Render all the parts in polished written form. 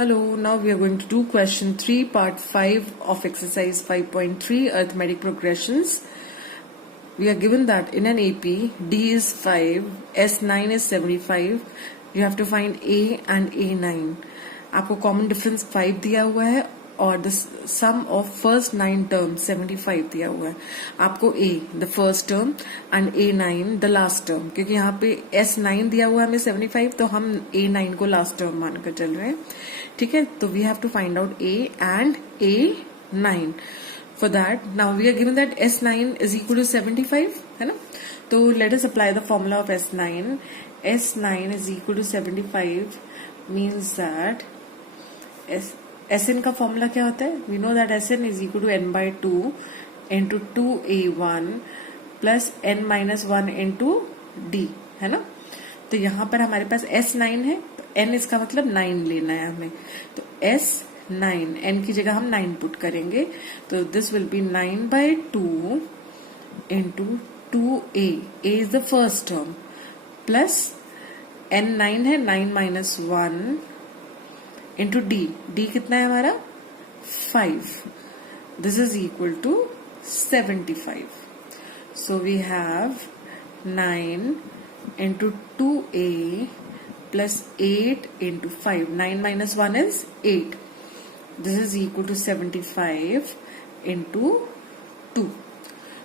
Hello, now we are going to do question 3, part 5 of exercise 5.3 arithmetic progressions. We are given that in an AP, D is 5, S9 is 75. You have to find A and A9. आपको common difference 5 दिया हुआ है और the sum of first 9 terms 75 दिया हुआ है. आपको A the first term and A9 the last term, क्योंकि यहाँ पे S9 दिया हुआ है हमें 75, तो हम A9 को last term मानकर चल रहे हैं. ठीक है, तो we have to find out A and A9. For that, now we are given that S9 is equal to 75, है ना? तो let us apply the formula of S9. S9 is equal to 75 means that Sn का formula क्या होता है? We know that Sn is equal to n by 2 into 2a1 plus n minus 1 into d, है ना? तो यहाँ पर हमारे पास S9 है, तो n इसका मतलब 9 लेना है हमें. तो S9, n की जगह हम 9 पुट करेंगे, तो this will be 9 by 2 into 2a. a is the first term plus n 9 है, 9 minus 1 into d. d कितना है हमारा? 5. This is equal to 75. So we have 9 into 2a plus 8 into 5. 9 minus 1 is 8. This is equal to 75 into 2.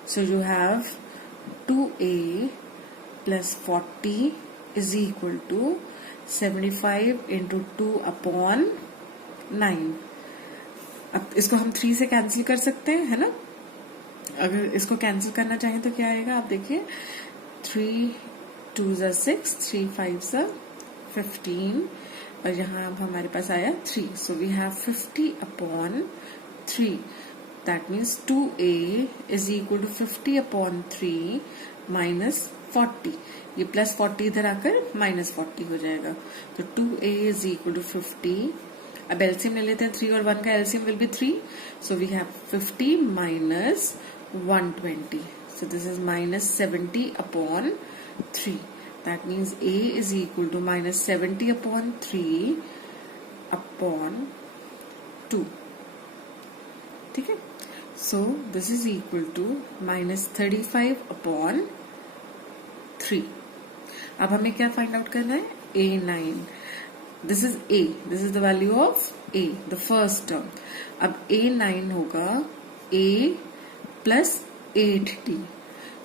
So you have 2a plus 40 is equal to 75 into 2 upon 9. अब इसको हम 3 से cancel कर सकते हैं, है ना? अगर इसको कैंसिल करना चाहें तो क्या आएगा आप देखिए. 3 2s are 6, 3 5s are 15 और यहाँ अब हमारे पास आया 3. So we have 50 upon 3. That means 2a is equal to 50 upon 3 minus 40. ये प्लस 40 इधर आकर माइनस 40 हो जाएगा. तो 2a is equal to 50. अब एलसीएम ले लेते हैं. 3 और 1 का LCM will be 3. So we have 50 minus 120. So this is minus 70 upon 3. That means a is equal to minus 70 upon 3 upon 2. ठीक है. So this is equal to minus 35 upon 3. अब हमें क्या फाइंड आउट करना है? A9. This is A. This is the value of A, the first term. अब A9 होगा A plus 8D.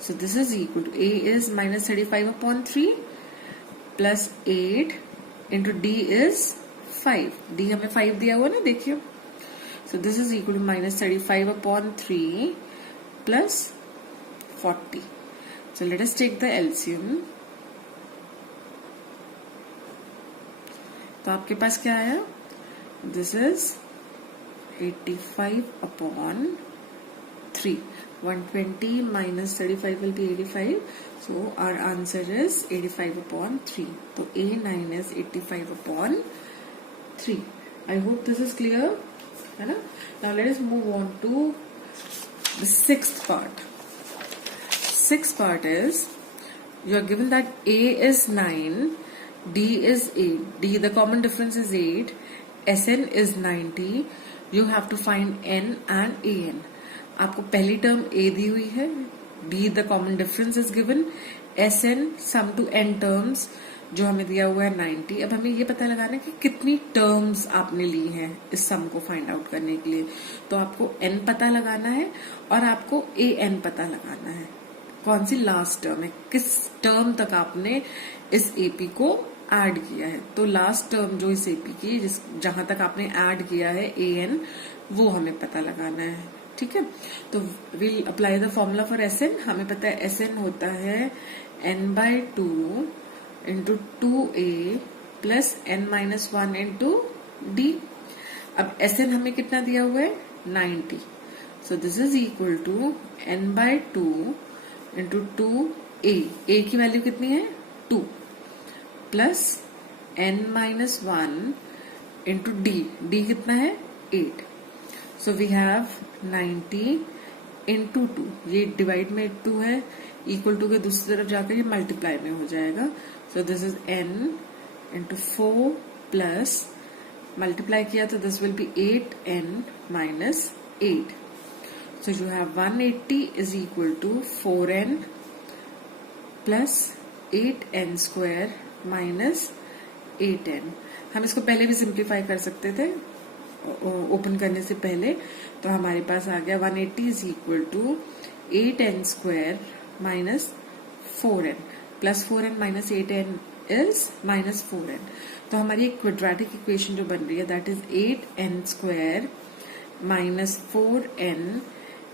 So this is equal to A is minus 35 upon 3 plus 8 into D is 5. D हमें 5 दिया हुआ ना, देखिए. So this is equal to minus 35 upon 3 plus 40. So let us take the LCM. तो आपके पास क्या आया? This is 85 upon 3. 120 minus 35 will be 85. So our answer is 85 upon 3. तो A9 is 85 upon 3. I hope this is clear. है ना? Now let us move on to the sixth part. Sixth part is, you are given that A is 9, D is 8. D, the common difference is 8. Sn is 90. You have to find N and An. आपको पहली term A दी हुई है. D, the common difference is given. Sn, sum to n terms, जो हमें दिया हुआ है 90. अब हमें ये पता लगाना है कि कितनी टर्म्स आपने ली हैं इस सम को फाइंड आउट करने के लिए. तो आपको n पता लगाना है और आपको An पता लगाना है. कौन सी लास्ट टर्म है, किस टर्म तक आपने इस एपी को ऐड किया है. तो लास्ट टर्म जो इस एपी की जहां तक आपने ऐड किया है an, वो हमें पता लगाना है. ठीक है, तो will apply the formula for Sn. हमें पता है Sn होता है n by 2 into 2a plus n minus 1 into d. अब Sn हमें कितना दिया हुआ है? 90. So this is equal to n by 2 into 2a. a की वैल्यू कितनी है? 2 plus n minus 1 into d. d कितना है? 8. So we have 90 into 2. ये डिवाइड में 2 है, इक्वल टू के दूसरी तरफ जाकर ये मल्टीप्लाई में हो जाएगा. सो this is n into 4 plus multiply किया तो this will be 8n minus 8. So you have 180 is equal to 4n plus 8n square minus 8n. हम इसको पहले भी सिंप्लीफाई कर सकते थे ओपन करने से पहले, तो हमारे पास आ गया 180 is equal to 8n square minus 4n plus 4n minus 8n is minus 4n. तो हमारी एक क्वाड्रेटिक इक्वेशन जो बन रही है that is 8n square minus 4n.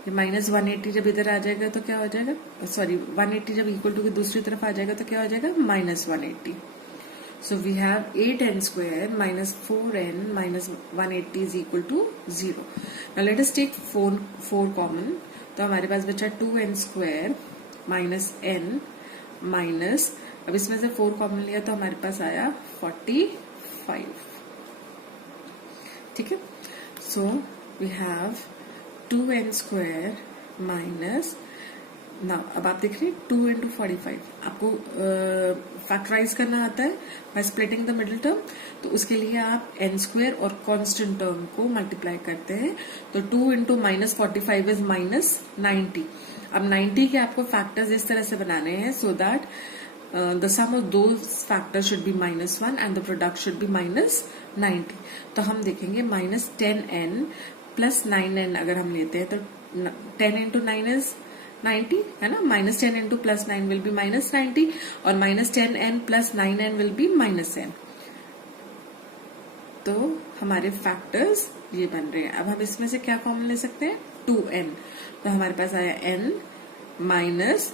Minus 180 जब इधर आ जाएगा तो क्या हो जाएगा, सॉरी 180 जब इक्वल टू की दूसरी तरफ आ जाएगा तो क्या हो जाएगा, minus 180. So we have 8n square minus 4n minus 180 is equal to 0. Now let us take 4 common. तो हमारे पास बचा 2n square minus n minus, अब इसमें से 4 कॉमन लिया तो हमारे पास आया 45. ठीक है. So we have 2n square minus, now अब आप देख रहे हैं 2 into 45. आपको फैक्टराइज करना आता है by splitting the middle term, तो उसके लिए आप n स्क्वायर और कांस्टेंट टर्म को मल्टीप्लाई करते हैं. तो 2 into माइनस 45 इज माइनस 90. अब 90 के आपको फैक्टर्स इस तरह से बनाने हैं so that the sum of those factors should be -1 and the product should be minus 90. तो हम देखेंगे माइनस 10n प्लस 9n अगर हम लेते हैं तो 10 into 9 इज 90 है ना. Minus 10 into plus 9 will be minus 90 और minus 10n plus 9n will be minus n. तो हमारे फैक्टर्स ये बन रहे हैं. अब हम इसमें से क्या कॉमन ले सकते हैं, 2n. तो हमारे पास आया n माइनस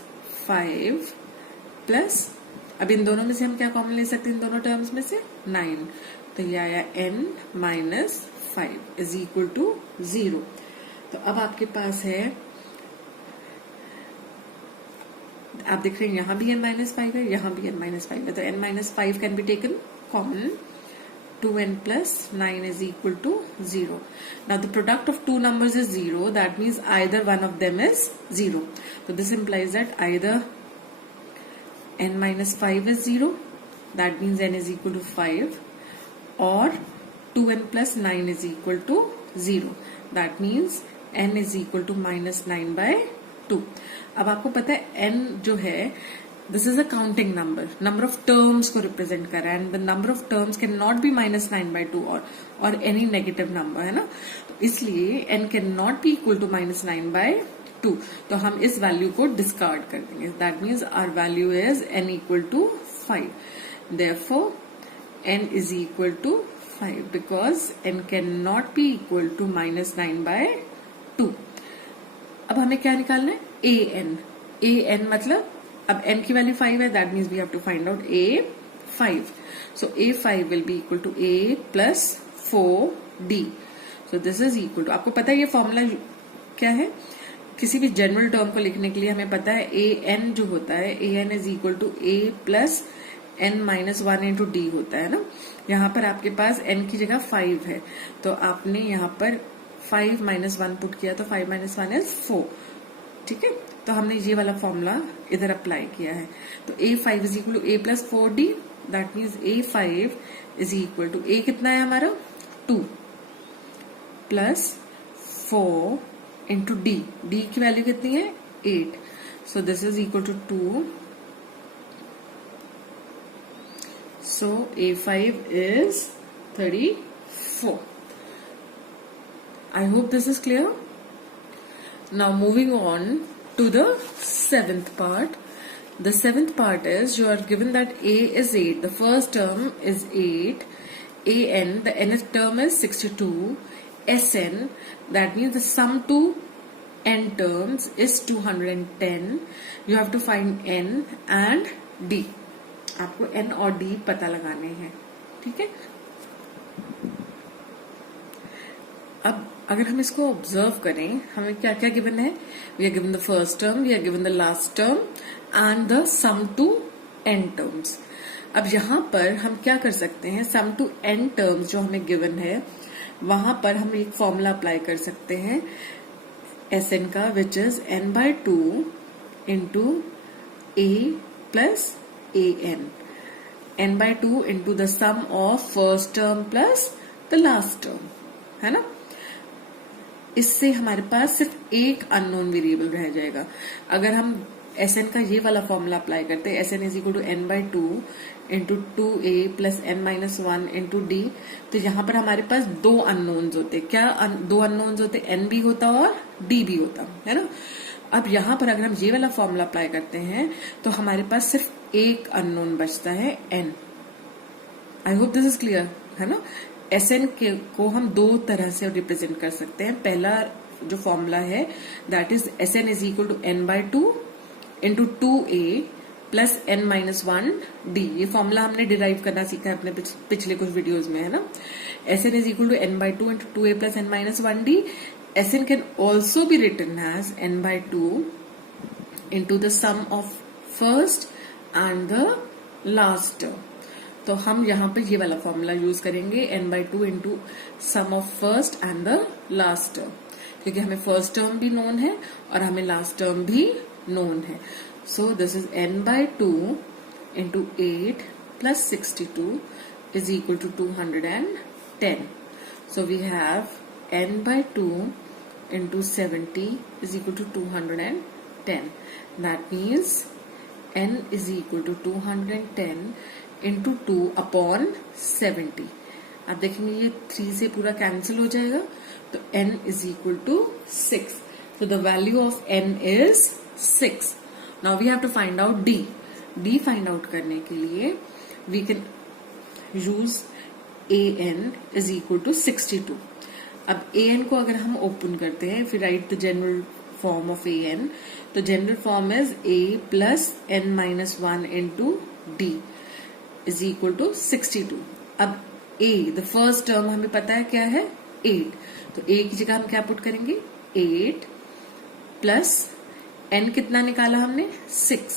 5 प्लस, अब इन दोनों में से हम क्या कॉमन ले सकते हैं, इन दोनों टर्म्स में से 9. तो ये आया n minus 5 is equal to 0. तो अब आपके पास है, आप देख रहे हैं यहां भी n माइनस 5 है, यहां भी n माइनस 5 है. तो n minus 5 can be taken common. 2n plus 9 is equal to 0. Now the product of two numbers is 0. That means either one of them is 0. So this implies that either n minus 5 is 0. That means n is equal to 5. Or 2n plus 9 is equal to 0. That means n is equal to minus 9 by 2. अब आपको पता है n जो है this is a counting number of terms को represent कर रहा है, and the number of terms can not B minus 9 by 2 और एनी नेगेटिव नंबर, है ना. तो इसलिए n can not be equal to minus 9 by 2. तो हम इस वैल्यू को डिस्कार्ड कर देंगे. That means our value is n equal to 5. Therefore n is equal to 5 because n can not be equal to minus 9 by 2. अब हमें क्या निकालना है, an मतलब अब n की वैल्यू 5 है, that means we have to find out a5. So a5 will be equal to a plus 4d. So this is equal to, आपको पता है ये फॉर्मूला क्या है, किसी भी जनरल टर्म को लिखने के लिए हमें पता है an जो होता है an is equal to a plus n minus 1 into D होता है ना. यहाँ पर आपके पास n की जगह 5 है, तो आपने यहाँ पर 5 माइनस 1 पुट किया तो 5 माइनस 1 इज 4. ठीक है, तो हमने ये वाला फॉर्मूला इधर अप्लाई किया है. तो a5 is equal to a plus 4d. That means a5 is equal to a कितना है हमारा 2 प्लस 4 इंटू d. d की वैल्यू कितनी है 8. So this is equal to 2. So a5 is 34. I hope this is clear. Now moving on to the seventh part. The seventh part is you are given that a is 8. The first term is 8. an, the nth term is 62. sn, that means the sum to n terms is 210. You have to find n and d. आपको n और d पता लगाने हैं. ठीक है, अब अगर हम इसको ऑब्जर्व करें, हमें क्या क्या गिवन है, we are given the first term, we are given the last term and the sum to n terms. अब यहाँ पर हम क्या कर सकते हैं, सम टू n टर्म्स जो हमें गिवन है वहां पर हम एक फॉर्मूला अप्लाई कर सकते हैं Sn का, which is n by 2 into a plus an. n by 2 into the sum of first term plus the last term, है ना। इससे हमारे पास सिर्फ एक अननोन वेरिएबल रह जाएगा। अगर हम Sn का ये वाला फॉर्मूला अप्लाई करते हैं, Sn is equal to n by two into 2a plus n minus 1 into D, तो यहाँ पर हमारे पास दो अननोन्स होते। क्या दो अननोन्स होते? n भी होता और d भी होता, है ना। अब यहाँ पर अगर हम ये वाला फॉर्मूला अप्लाई करते हैं तो हमारे पास सिर्फ एक अननोन बचता है n। I hope this is clear, है ना। Sn को हम दो तरह से रिप्रेजेंट कर सकते हैं। पहला जो फॉर्मूला है that is Sn is equal to n by two into 2a plus n minus 1 d। ये फॉर्मूला हमने डिराइव करना सीखा है अपने पिछले कुछ वीडियोज में, है ना। Sn is equal to n by two into 2a plus n minus 1 d। Sn can also be written as n by two into the sum of first and the last term. तो हम यहाँ पर ये वाला formula use करेंगे, n by two into sum of first and the last term, क्योंकि हमें first term भी नोन है और हमें लास्ट टर्म भी known है। So this is n by 2 into 8 plus 62 is equal to 210. So we have n by 2 into 70 is equal to 210. That means n is equal to 210 into 2 upon 70. आप देखेंगे ये 3 से पूरा कैंसिल हो जाएगा, तो n is equal to 6. So the value of n is 6. Now we have to find out d. d find out करने के लिए we can use an is equal to 62. अब an को अगर हम ओपन करते हैं, if we write the general form of an, तो general form is a plus n minus 1 into d is equal to 62. अब a the first term हमें पता है क्या है 8, तो a की जगह हम क्या पुट करेंगे 8 प्लस n कितना निकाला हमने 6,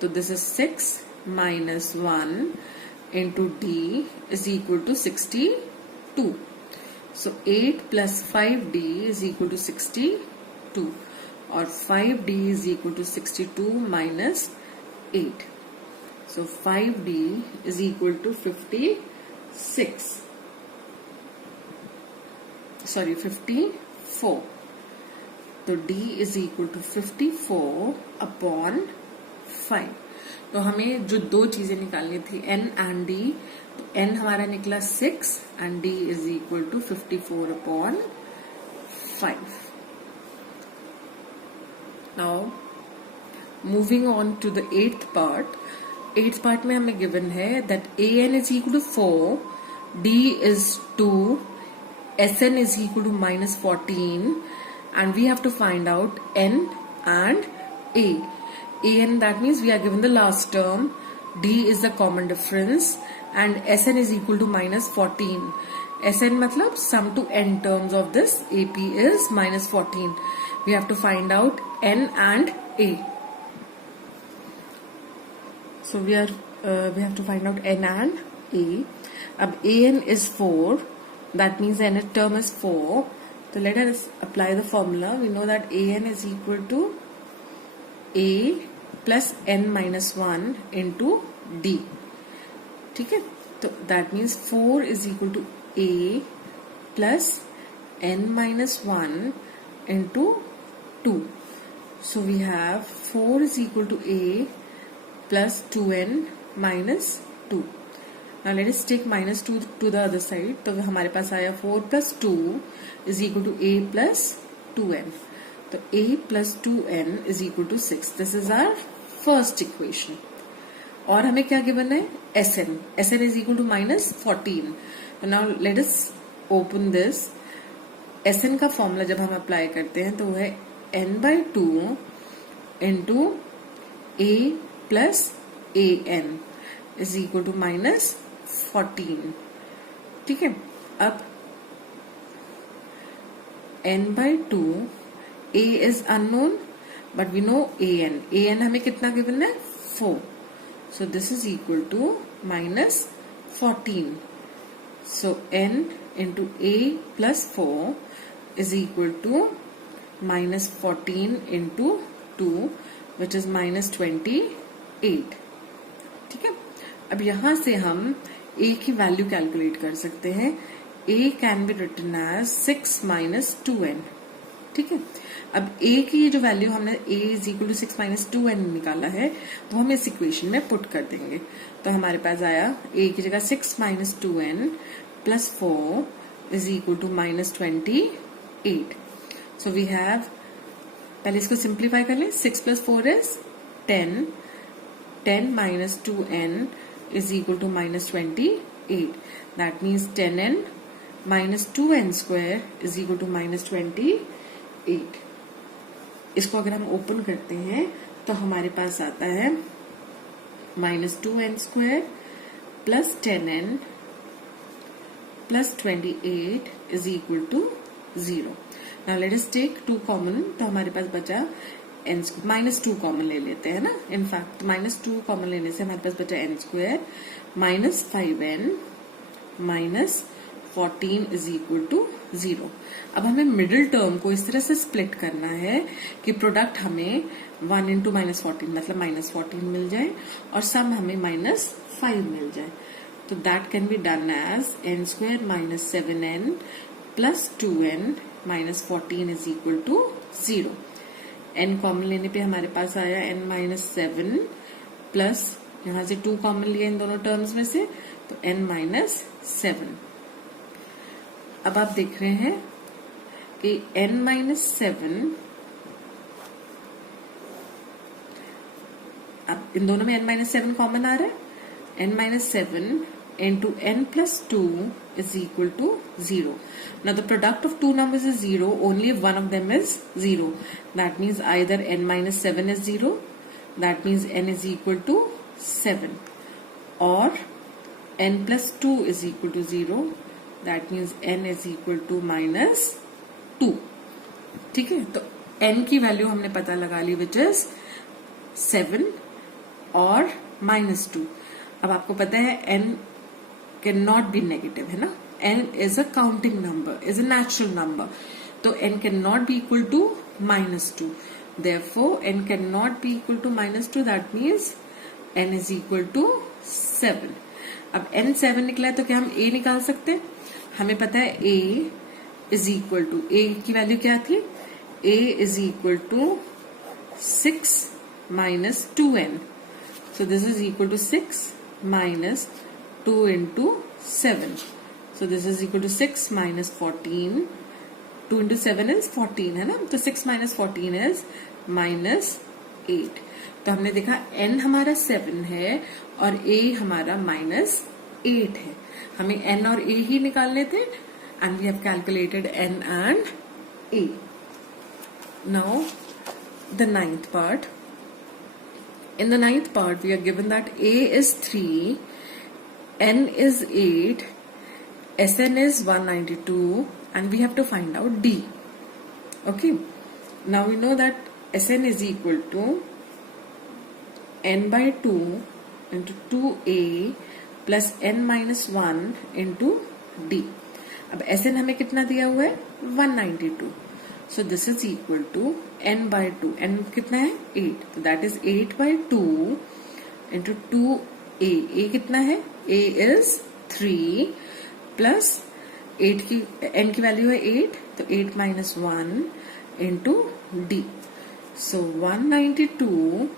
तो this is 6 minus 1 into D is equal to 62. So 8 plus 5d is equal to 62 और 5d is equal to 62 minus 8. So 5d is equal to 56, sorry 54. तो d is equal to 54 upon 5. तो हमें जो दो चीजें निकालनी थी n एंड d, तो n हमारा निकला 6 and d is equal to 54 upon 5. Now moving on to the 8th part. 8th part में हमें गिवन है that an is equal to 4, d is 2, Sn is equal to minus 14, and we have to find out n and a. An, that means we are given the last term, d is the common difference, and Sn is equal to minus 14. Sn मतलब sum to n terms of this AP is minus 14. We have to find out n and a. So we have to find out n and a. अब an is 4. That means the nth term is 4. So let us apply the formula. We know that an is equal to a plus n minus 1 into d. ठीक है, तो that means 4 is equal to a plus n minus 1 into 2. So we have 4 is equal to a plus 2n minus 2. Now let us take minus 2 to the other side. तो हमारे पास आया 4 plus 2 is equal to a plus 2n. तो a plus 2n is equal to 6. This is our first equation. और हमें क्या given है Sn. Sn is equal to minus 14. So now let us open this. Sn का formula जब हम apply करते हैं तो वो है n by 2 into a plus an is equal to minus 14. ठीक है, अब n by 2, a is unknown but we know an हमें कितना गिवन है 4. So this is equal to minus 14. So n into a plus 4 is equal to minus 14 into 2 which is minus 28. ठीक है, अब यहां से हम a की वैल्यू कैलकुलेट कर सकते हैं. a can be written as 6 minus 2n। ठीक है, अब a की जो वैल्यू हमने a is equal to 6 minus 2n निकाला है वो हम इस इक्वेशन में पुट कर देंगे। तो हमारे पास आया a की जगह 6 minus 2n plus 4 is equal to minus 28। So we have, पहले इसको सिंप्लीफाई कर लें, 6 plus 4 is 10, 10 minus 2n is equal to minus 28. That means 10n minus 2n square is equal to minus 28. इसको अगर हम ओपन करते हैं तो हमारे पास आता है minus 2n square plus 10n plus 28 is equal to 0. Now let us take 2 common. तो हमारे पास बचा n स्क्वायर, माइनस 2 कॉमन ले लेते हैं ना। इनफैक्ट माइनस 2 कॉमन लेने से हमारे पास बचा n square minus 5n minus 14 is equal to 0। अब हमें मिडिल टर्म को इस तरह से स्प्लिट करना है कि प्रोडक्ट हमें 1 इंटू माइनस 14 मतलब माइनस 14 मिल जाए और सम हमें माइनस 5 मिल जाए। तो that can be done as n square minus 7n plus 2n minus 14 is equal to 0। n common लेने पे हमारे पास आया n माइनस 7 प्लस यहां से 2 कॉमन लिया इन दोनों टर्म्स में से तो n माइनस 7। अब आप देख रहे हैं कि n माइनस 7, अब इन दोनों में n माइनस 7 कॉमन आ रहा है। n minus 7 into n plus 2 is equal to 0. Now the product of two numbers is 0, only if one of them is 0. That means either n minus 7 is 0, that means n is equal to 7, or n plus 2 is equal to 0, that means n is equal to minus 2. ठीक है, तो n की value हमने पता लगा ली which is 7 और minus 2। अब आपको पता है n can not be negative है ना, n is a counting number, is a natural number, तो n can not be equal to minus 2। Therefore n can not be equal to minus 2, that means n is equal to 7। अब n 7 निकला है तो क्या हम a निकाल सकते हैं? हमें पता है a is equal to, a की वैल्यू क्या थी? a is equal to 6 minus 2n, so this is equal to 6 minus 2 into 7. So this is equal to 6 minus 14. 2 into 7 is 14 है ना, तो 6 minus 14 is minus 8. तो हमने देखा n हमारा 7 है और a हमारा minus 8 है। हमें n और a ही निकालने थे and we have calculated n and a. Now the ninth part. In the ninth part, we are given that a is 3, n is 8, Sn is 192, and we have to find out d. Okay. Now we know that Sn is equal to n by 2 into 2a plus n minus 1 into d. अब Sn हमें कितना दिया हुआ है? 192. So this is equal to n by 2. n कितना है? 8. So that is 8 by 2 into 2a. a कितना है? a is 3 plus 8 की n की वैल्यू है 8, तो 8 minus 1 into d. So 192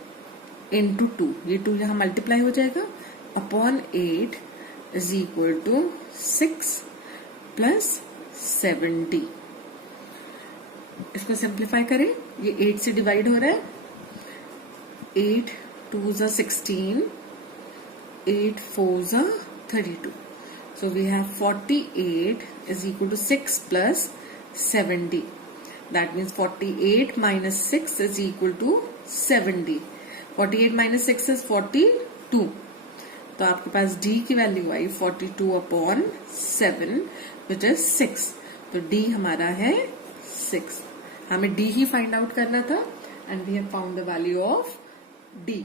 into 2, ये 2 यहाँ मल्टीप्लाई हो जाएगा upon 8 is equal to 6 plus 70. इसको सिंप्लीफाई करें, ये 8 से डिवाइड हो रहा है, 8 2 जा 16, 8 4 जा 32. So we have 48 is equal to 6 plus 70. That means 48 minus 6 is equal to 70. 48 minus 6 is 42. तो आपके पास d की value I 42 upon 7 which is 6. तो d हमारा है 6. हमें d ही फाइंड आउट करना था and we have found the value of d.